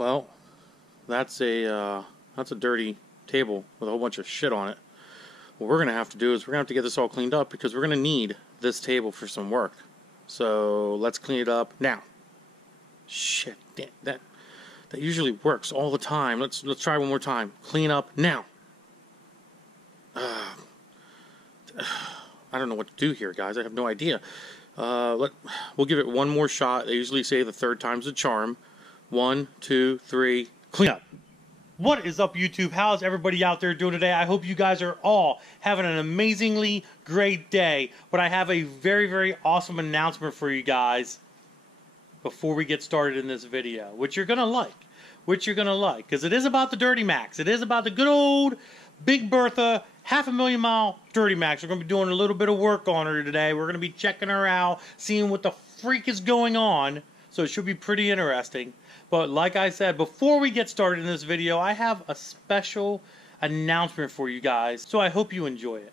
Well, that's a dirty table with a whole bunch of shit on it. What we're gonna have to do is we're gonna have to get this all cleaned up because we're gonna need this table for some work. So let's clean it up now. Shit, that usually works all the time. Let's try one more time. Clean up now. I don't know what to do here, guys. I have no idea. We'll give it one more shot. They usually say the third time's a charm. 1, 2, 3, clean up. What is up, YouTube? How's everybody out there doing today? I hope you guys are all having an amazingly great day. But I have a very, very awesome announcement for you guys before we get started in this video, which you're gonna like. Because it is about the Dirty Max. It is about the good old Big Bertha 500,000-mile Dirty Max. We're going to be doing a little bit of work on her today. We're going to be checking her out, seeing what the freak is going on. So it should be pretty interesting. But like I said, before we get started in this video, I have a special announcement for you guys. So I hope you enjoy it.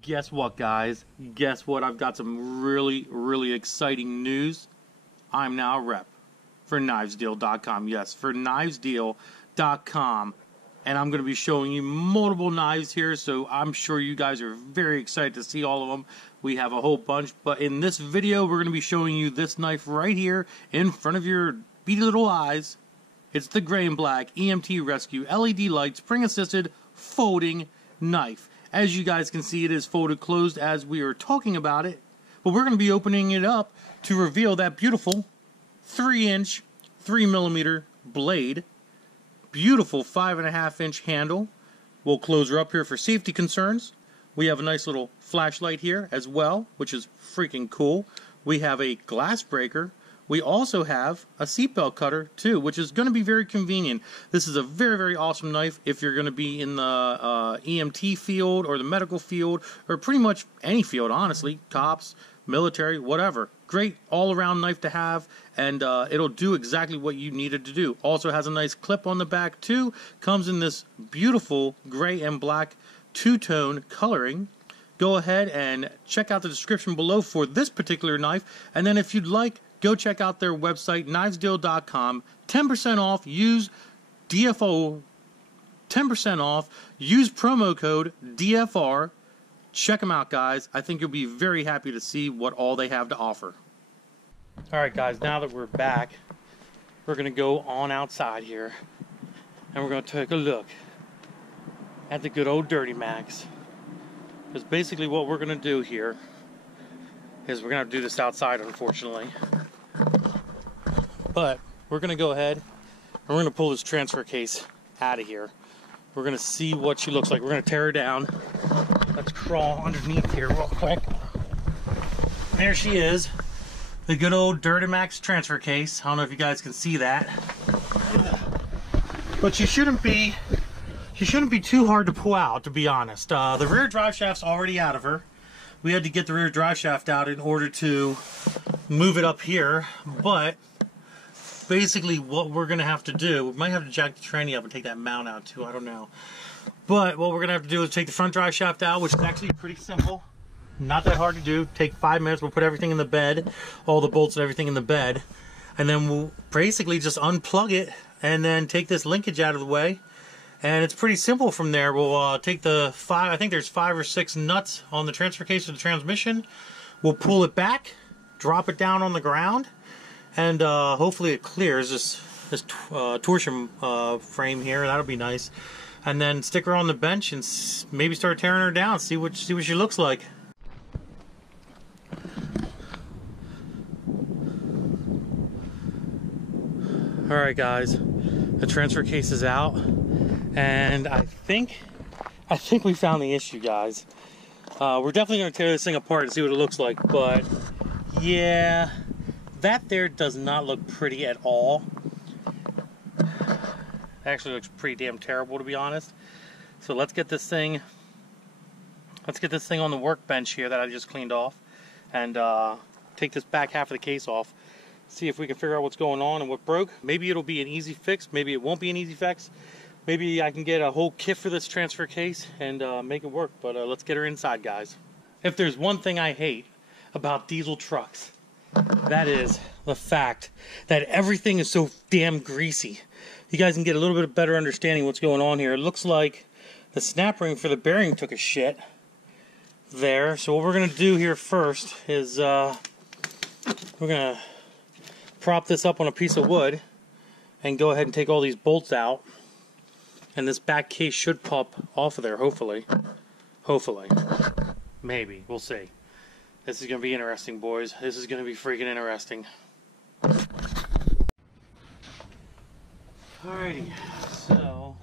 Guess what, guys? Guess what? I've got some really, really exciting news. I'm now a rep for KnivesDeal.com. Yes, for KnivesDeal.com. And I'm going to be showing you multiple knives here, so I'm sure you guys are very excited to see all of them. We have a whole bunch, but in this video, we're going to be showing you this knife right here in front of your beady little eyes. It's the gray and black EMT Rescue LED light spring-assisted folding knife. As you guys can see, it is folded closed as we are talking about it, but we're going to be opening it up to reveal that beautiful 3-inch, 3mm blade. Beautiful 5.5-inch handle. We'll close her up here for safety concerns. We have a nice little flashlight here as well, which is freaking cool. We have a glass breaker. We also have a seatbelt cutter too, which is going to be very convenient. This is a very, very awesome knife if you're going to be in the EMT field or the medical field or pretty much any field, honestly. Cops, military, whatever. Great all-around knife to have, and it'll do exactly what you need it to do. Also has a nice clip on the back too. Comes in this beautiful gray and black two-tone coloring. Go ahead and check out the description below for this particular knife, and then if you'd like, go check out their website, KnivesDeal.com. 10% off. Use DFO. 10% off. Use promo code DFR. Check them out, guys. I think you'll be very happy to see what all they have to offer. Alright, guys, now that we're back, we're going to go on outside here, and we're going to take a look at the good old Dirty Max. Because basically what we're going to do here is we're going to have to do this outside, unfortunately. But we're going to go ahead, and we're going to pull this transfer case out of here. We're going to see what she looks like. We're going to tear her down. Let's crawl underneath here real quick. There she is. The good old Dirty Max transfer case. I don't know if you guys can see that. But she shouldn't be too hard to pull out, to be honest. The rear drive shaft's already out of her. We had to get the rear drive shaft out in order to move it up here. But basically what we're going to have to do, we might have to jack the tranny up and take that mount out too, I don't know. But what we're going to have to do is take the front drive shaft out, which is actually pretty simple. Not that hard to do. Take 5 minutes. We'll put everything in the bed, all the bolts and everything in the bed. And then we'll basically just unplug it and then take this linkage out of the way. And it's pretty simple from there. We'll take the I think there's 5 or 6 nuts on the transfer case of the transmission. We'll pull it back, drop it down on the ground, and hopefully it clears this torsion frame here. That'll be nice. And then stick her on the bench and maybe start tearing her down. See what she looks like. All right, guys. The transfer case is out, and I think we found the issue, guys. We're definitely going to tear this thing apart and see what it looks like. But yeah, that there does not look pretty at all. Actually looks pretty damn terrible, to be honest. So let's get this thing on the workbench here that I just cleaned off, and take this back half of the case off, see if we can figure out what's going on and what broke. Maybe it'll be an easy fix, maybe it won't be an easy fix. Maybe I can get a whole kit for this transfer case and make it work. But let's get her inside, guys. If there's one thing I hate about diesel trucks, That is the fact that everything is so damn greasy. You guys can get a little bit of better understanding what's going on here. It looks like the snap ring for the bearing took a shit there. So what we're going to do here first is we're going to prop this up on a piece of wood and go ahead and take all these bolts out. And this back case should pop off of there, hopefully. Hopefully. Maybe. We'll see. This is going to be interesting, boys. This is going to be freaking interesting. Alrighty. So,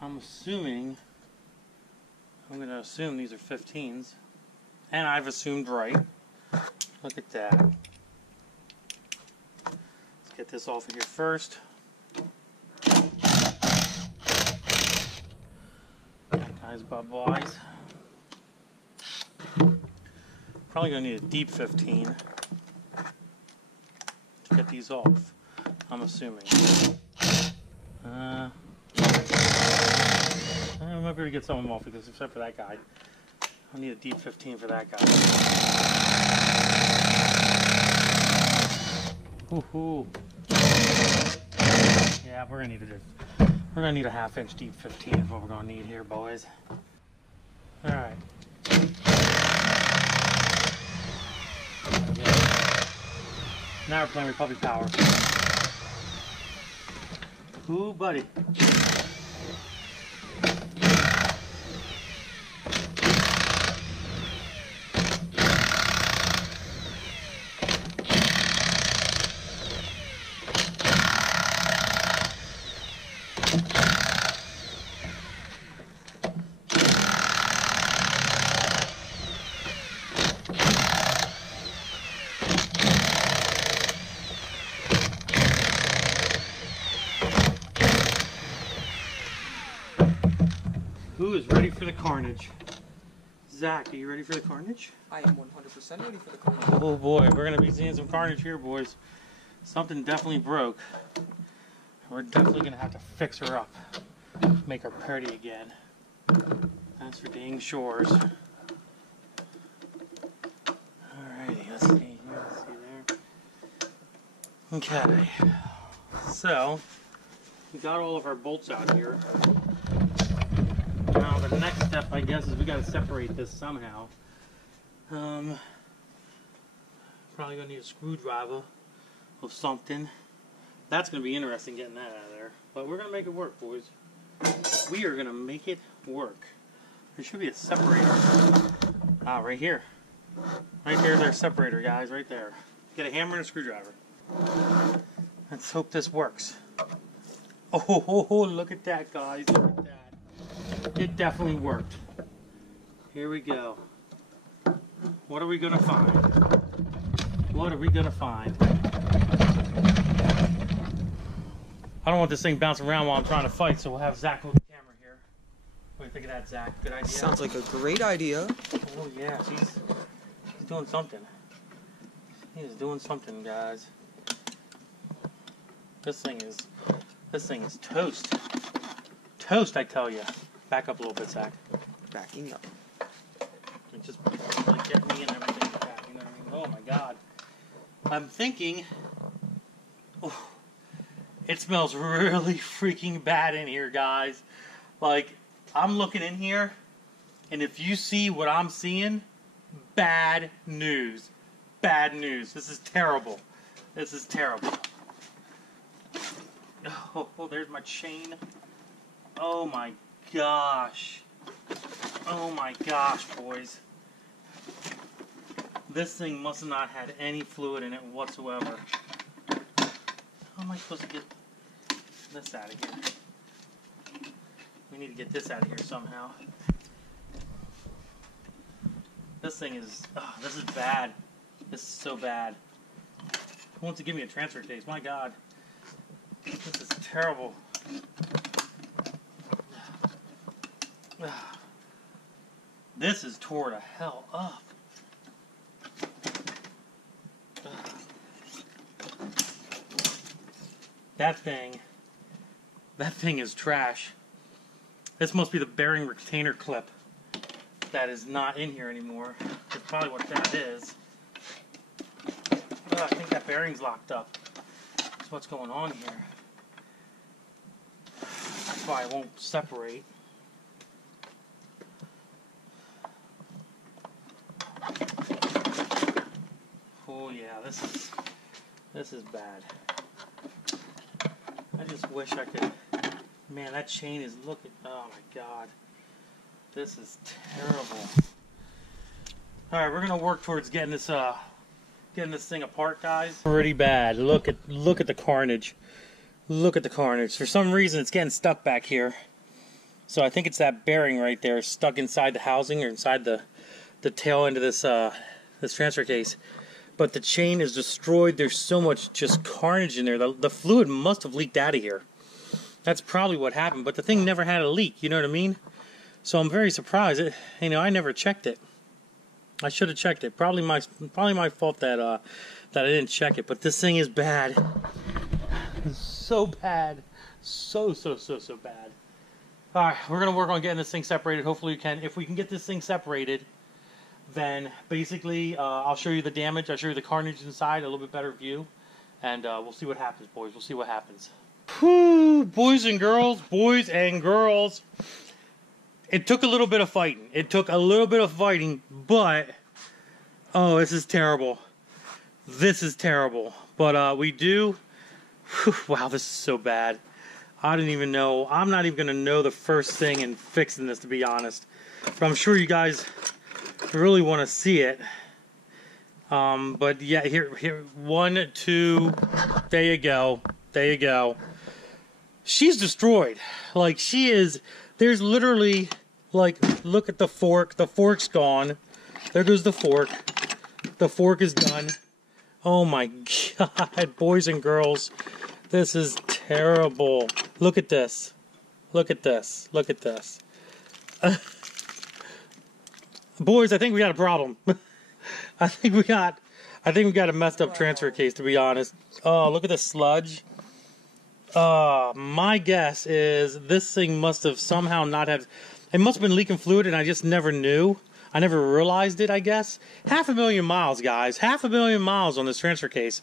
I'm going to assume these are 15s. And I've assumed right. Look at that. Let's get this off of here first. Guys, boys. Probably going to need a deep 15 to get these off, I'm assuming. I might be able to get some of them off because except for that guy. I'll need a deep 15 for that guy. Woohoo! Yeah, we're gonna need a half-inch deep 15 is what we're gonna need here, boys. All right. Now we're playing with puppy power. Ooh, buddy. Who is ready for the carnage? Zach, are you ready for the carnage? I am 100% ready for the carnage. Oh boy, we're going to be seeing some carnage here, boys. Something definitely broke. We're definitely going to have to fix her up. Make her pretty again. That's for dang shores. Alrighty, let's see here. Let's see there. Okay. So, we got all of our bolts out here. Now the next step, I guess, is we got to separate this somehow. Probably gonna need a screwdriver of something. That's gonna be interesting getting that out of there. But we're gonna make it work, boys. We are gonna make it work. There should be a separator. Ah, right here. Right there's our separator, guys. Right there. Get a hammer and a screwdriver. Let's hope this works. Oh, look at that, guys. Look at that. It definitely worked. Here we go. What are we gonna find? What are we gonna find? I don't want this thing bouncing around while I'm trying to fight, so we'll have Zach hold the camera here. What do you think of that, Zach? Good idea? Sounds like a great idea. Oh yeah, he's doing something. He is doing something, guys. This thing is toast. Toast, I tell you. Back up a little bit, Zach. Backing up. And just like get me and everything like that. You know what I mean? Oh my God. I'm thinking. Oh, it smells really freaking bad in here, guys. Like, I'm looking in here, and if you see what I'm seeing, bad news. Bad news. This is terrible. This is terrible. Oh, there's my chain. Oh my gosh. Oh my gosh, boys. This thing must have not had any fluid in it whatsoever. How am I supposed to get this out of here? We need to get this out of here somehow. This thing is, this is bad. This is so bad. Who wants to give me a transfer case? My God. This is terrible. This is tore to hell up. That thing is trash. This must be the bearing retainer clip that is not in here anymore. That's probably what that is. I think that bearing's locked up. That's what's going on here. That's why it won't separate. Oh yeah, this is bad. I just wish I could. Man, that chain is looking. Oh my God, this is terrible. All right, we're gonna work towards getting this thing apart, guys. Pretty bad. Look at the carnage. Look at the carnage. For some reason, it's getting stuck back here. So I think it's that bearing right there stuck inside the housing or inside the tail end of this this transfer case. But the chain is destroyed. There's so much just carnage in there. The fluid must have leaked out of here. That's probably what happened. But the thing never had a leak. You know what I mean? So I'm very surprised. You know, I never checked it. I should have checked it. Probably my fault that I didn't check it. But this thing is bad. So bad. So bad. All right, we're gonna work on getting this thing separated. Hopefully we can. If we can get this thing separated, then basically I'll show you the damage. I'll show you the carnage inside, a little bit better view, and we'll see what happens, boys. We'll see what happens. Whew, boys and girls. It took a little bit of fighting. But oh, this is terrible. This is terrible. But we do. Whew, wow, this is so bad. I didn't even know. I'm not even going to know the first thing in fixing this, to be honest. But I'm sure you guys really want to see it. But yeah, here, 1, 2, there you go. She's destroyed. Like, she is, there's literally, like, look at the fork. The fork's gone. There goes the fork. The fork is done. Oh my God, boys and girls. This is terrible. Look at this. Look at this. Boys, I think we got a problem. I think we got a messed up transfer case, to be honest. Oh, look at the sludge. My guess is this thing must have somehow not had. It must have been leaking fluid, and I just never knew. I never realized it, I guess. 500,000 miles, guys. 500,000 miles on this transfer case.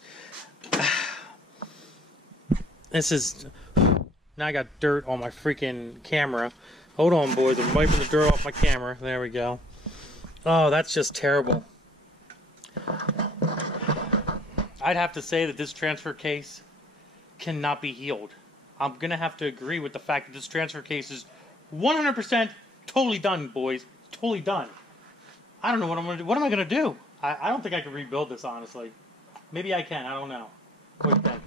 This is. Now I got dirt on my freaking camera. Hold on, boys. I'm wiping the dirt off my camera. There we go. Oh, that's just terrible. I'd have to say that this transfer case cannot be healed. I'm going to have to agree with the fact that this transfer case is 100% totally done, boys. Totally done. I don't know what I'm going to do. What am I going to do? I don't think I can rebuild this, honestly. Maybe I can. I don't know. What do you think?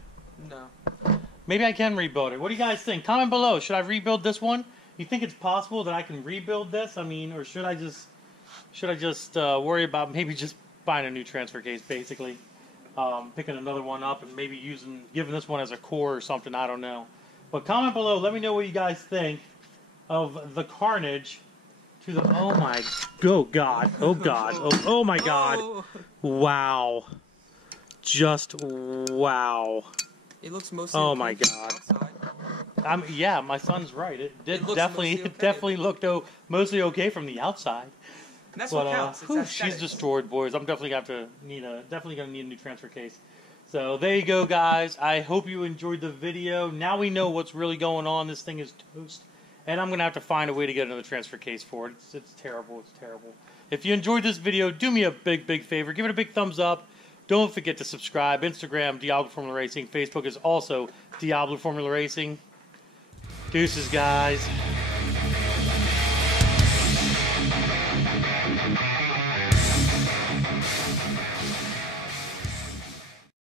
No. Maybe I can rebuild it. What do you guys think? Comment below. Should I rebuild this one? You think it's possible that I can rebuild this? I mean, or should I just worry about maybe just buying a new transfer case, basically? Picking another one up and maybe giving this one as a core or something. I don't know. But comment below. Let me know what you guys think of the carnage to the. Oh my. Oh God. Oh God. Oh my God. Wow. Just wow. It looks mostly. Oh my God. Yeah, my son's right. It definitely looked mostly okay from the outside. And that's what counts. She's destroyed, boys. I'm definitely gonna need a new transfer case. So there you go, guys. I hope you enjoyed the video. Now we know what's really going on. This thing is toast, and I'm gonna have to find a way to get another transfer case for it. It's terrible. It's terrible. If you enjoyed this video, do me a big favor. Give it a big thumbs up. Don't forget to subscribe. Instagram, Diablo Formula Racing. Facebook is also Diablo Formula Racing. Deuces, guys.